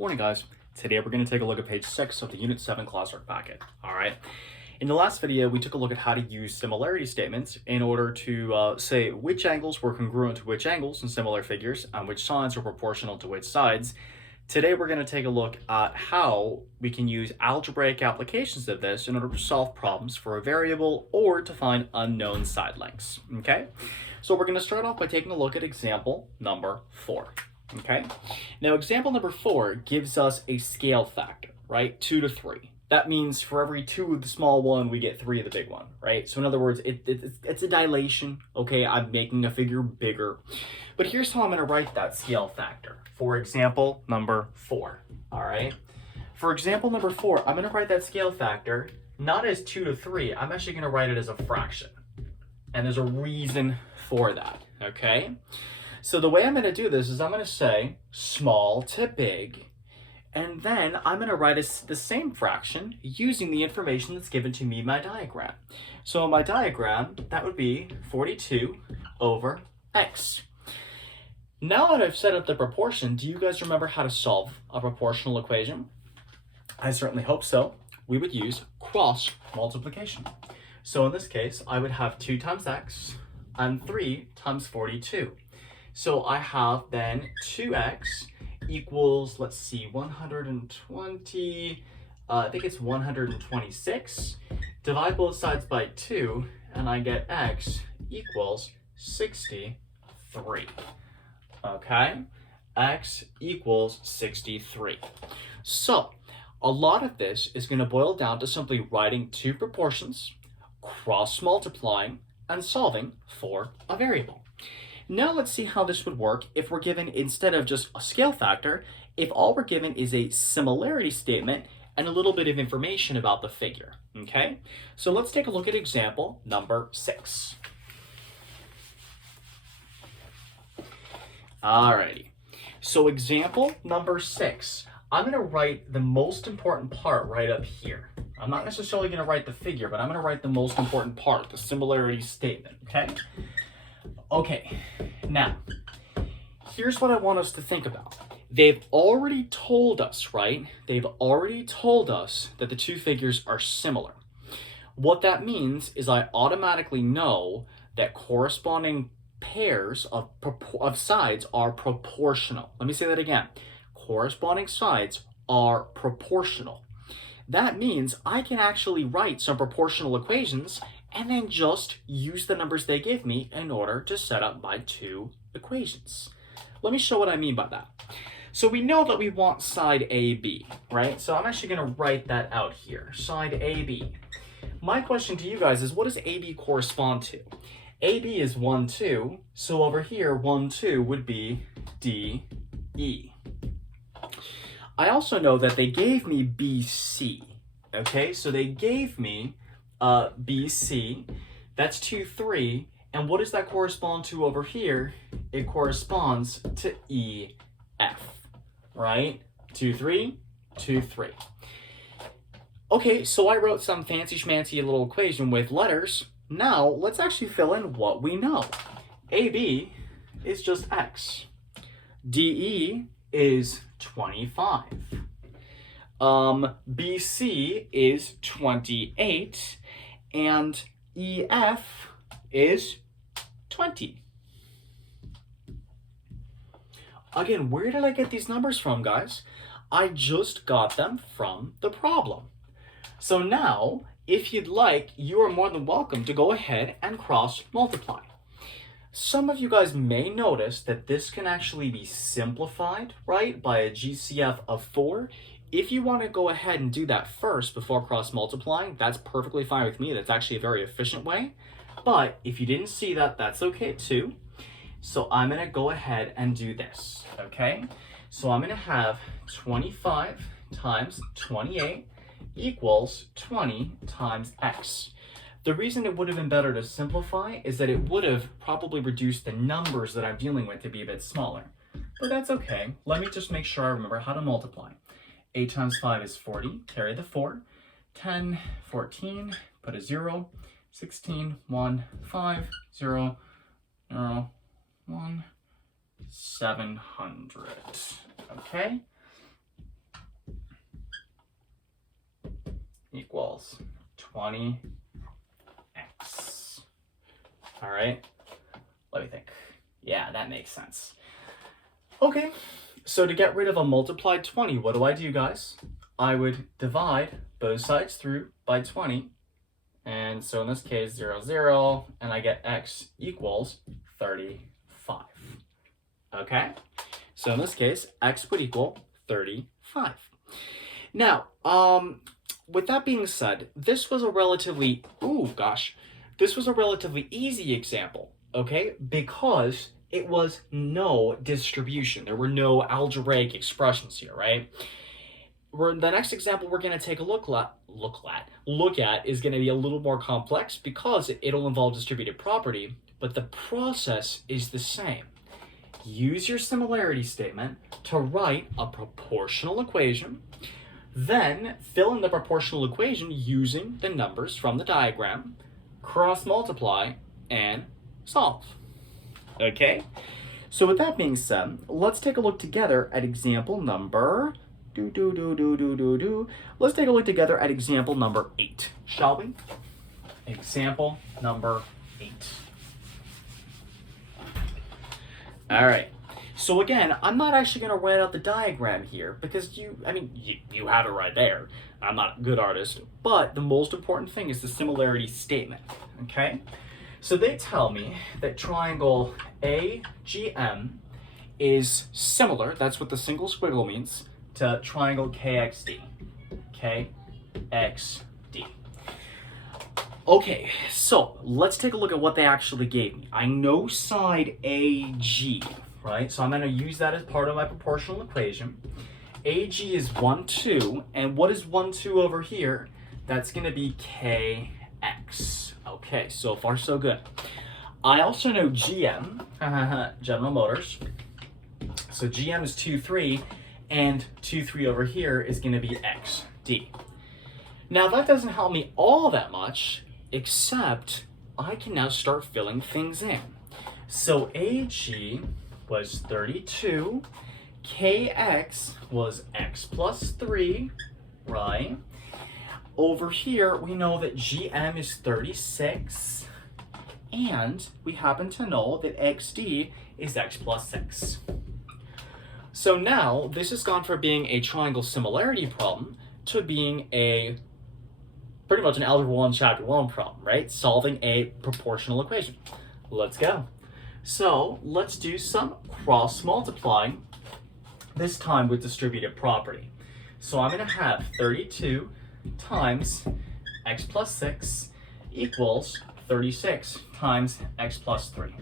Morning, guys. Today we're going to take a look at page 6 of the Unit 7 Classwork packet. All right. In the last video, we took a look at how to use similarity statements in order to say which angles were congruent to which angles in similar figures and which sides were proportional to which sides. Today we're going to take a look at how we can use algebraic applications of this in order to solve problems for a variable or to find unknown side lengths. Okay, so we're going to start off by taking a look at example number 4. Okay, now example number 4 gives us a scale factor, right? 2 to 3. That means for every 2 of the small one, we get 3 of the big one, right? So in other words, it's a dilation, okay? I'm making a figure bigger. But here's how I'm going to write that scale factor for example number 4, all right? For example number 4, I'm going to write that scale factor not as 2 to 3. I'm actually going to write it as a fraction. And there's a reason for that, okay? So the way I'm going to do this is I'm going to say small to big, and then I'm going to write the same fraction using the information that's given to me in my diagram. So in my diagram, that would be 42 over x. Now that I've set up the proportion, do you guys remember how to solve a proportional equation? I certainly hope so. We would use cross multiplication. So in this case, I would have 2 times x and 3 times 42. So I have then 2x equals, let's see, 120, I think it's 126. Divide both sides by 2, and I get x equals 63. Okay? X equals 63. So a lot of this is going to boil down to simply writing two proportions, cross-multiplying, and solving for a variable. Now let's see how this would work if we're given, instead of just a scale factor, if all we're given is a similarity statement and a little bit of information about the figure, okay? So let's take a look at example number 6. Alrighty, so example number 6, I'm gonna write the most important part right up here. I'm not necessarily gonna write the figure, but I'm gonna write the most important part, the similarity statement, okay? Okay, now, here's what I want us to think about. They've already told us, right? They've already told us that the two figures are similar. What that means is I automatically know that corresponding pairs of sides are proportional. Let me say that again. Corresponding sides are proportional. That means I can actually write some proportional equations and then just use the numbers they give me in order to set up my two equations. Let me show what I mean by that. So we know that we want side AB, right? So I'm actually going to write that out here, side AB. My question to you guys is, what does AB correspond to? AB is 1, 2, so over here, 1, 2 would be DE. I also know that they gave me BC, okay? So they gave me BC, that's 2, 3, and what does that correspond to over here? It corresponds to EF, right? 2, 3, 2, 3. Okay, so I wrote some fancy schmancy little equation with letters. Now, let's actually fill in what we know. AB is just x. DE is 25. BC is 28. And EF is 20. Again, where did I get these numbers from, guys? I just got them from the problem. So now, if you'd like, you are more than welcome to go ahead and cross multiply. Some of you guys may notice that this can actually be simplified, right, by a GCF of 4. If you want to go ahead and do that first before cross multiplying, that's perfectly fine with me. That's actually a very efficient way. But if you didn't see that, that's okay too. So I'm going to go ahead and do this, okay? So I'm going to have 25 times 28 equals 20 times x. The reason it would have been better to simplify is that it would have probably reduced the numbers that I'm dealing with to be a bit smaller. But that's okay. Let me just make sure I remember how to multiply. 8 times 5 is 40, carry the 4. 10, 14, put a 0. 16, 1, 5, 0, 0, 1, 700. Okay? equals 20x. All right, let me think. Yeah, that makes sense. Okay, so to get rid of a multiplied 20, what do I do, guys? I would divide both sides through by 20. And so in this case, 0, 0, and I get x equals 35. Okay? So in this case, x would equal 35. Now, with that being said, this was a relatively, this was a relatively easy example, okay? Because it was no distribution. There were no algebraic expressions here, right? The next example we're going to take a look at is going to be a little more complex because it'll involve distributed property, but the process is the same. Use your similarity statement to write a proportional equation, then fill in the proportional equation using the numbers from the diagram, cross multiply, and solve. Okay? So with that being said, let's take a look together at example number Let's take a look together at example number 8, shall we? Example number 8. All right. So again, I'm not actually going to write out the diagram here because you have it right there. I'm not a good artist, but the most important thing is the similarity statement, okay? So they tell me that triangle AGM is similar, that's what the single squiggle means, to triangle KXD. KXD. Okay, so let's take a look at what they actually gave me. I know side AG, right? So I'm going to use that as part of my proportional equation. AG is 1, 2, and what is 1, 2 over here? That's going to be KX. Okay, so far so good. I also know GM, General Motors. So GM is 2, 3, and 2, 3 over here is going to be XD. Now that doesn't help me all that much, except I can now start filling things in. So AG was 32, KX was X plus 3, right? Over here, we know that GM is 36, and we happen to know that XD is X plus 6. So now, this has gone from being a triangle similarity problem to being pretty much an Algebra 1 Chapter 1 problem, right? Solving a proportional equation. Let's go. So let's do some cross multiplying, this time with distributive property. So I'm going to have 32 times x plus 6 equals 36 times x plus 3.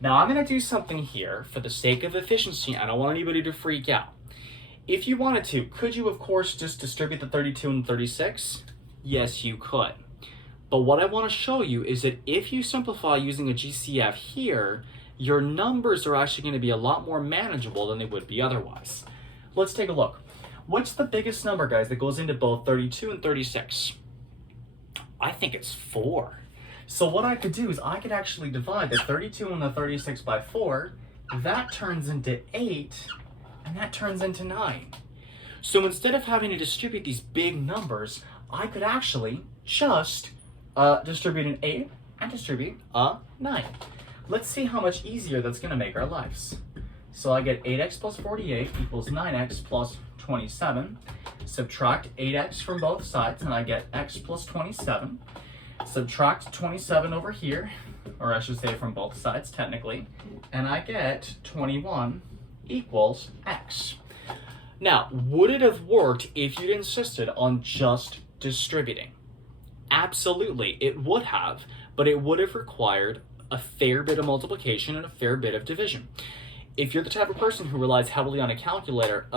Now I'm going to do something here for the sake of efficiency. I don't want anybody to freak out. If you wanted to, could you of course just distribute the 32 and 36? Yes, you could. But what I want to show you is that if you simplify using a GCF here, your numbers are actually going to be a lot more manageable than they would be otherwise. Let's take a look. What's the biggest number, guys, that goes into both 32 and 36? I think it's 4. So what I could do is I could actually divide the 32 and the 36 by 4. That turns into 8, and that turns into 9. So instead of having to distribute these big numbers, I could actually just distribute an 8 and distribute a 9. Let's see how much easier that's going to make our lives. So I get 8x plus 48 equals 9x plus 27. Subtract 8x from both sides, and I get x plus 27. Subtract 27 over here, or I should say from both sides technically, and I get 21 equals x. Now, would it have worked if you'd insisted on just distributing? Absolutely, it would have, but it would have required a fair bit of multiplication and a fair bit of division. If you're the type of person who relies heavily on a calculator,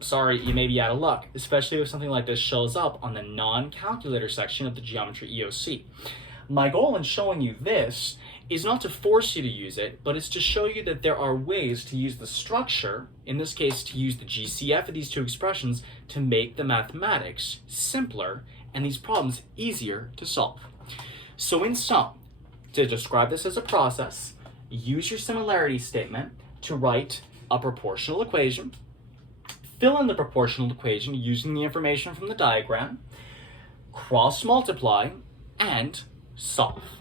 sorry, you may be out of luck, especially if something like this shows up on the non-calculator section of the Geometry EOC. My goal in showing you this is not to force you to use it, but it's to show you that there are ways to use the structure, in this case to use the GCF of these two expressions, to make the mathematics simpler and these problems easier to solve. So in sum, to describe this as a process, use your similarity statement to write a proportional equation, fill in the proportional equation using the information from the diagram, cross multiply, and solve.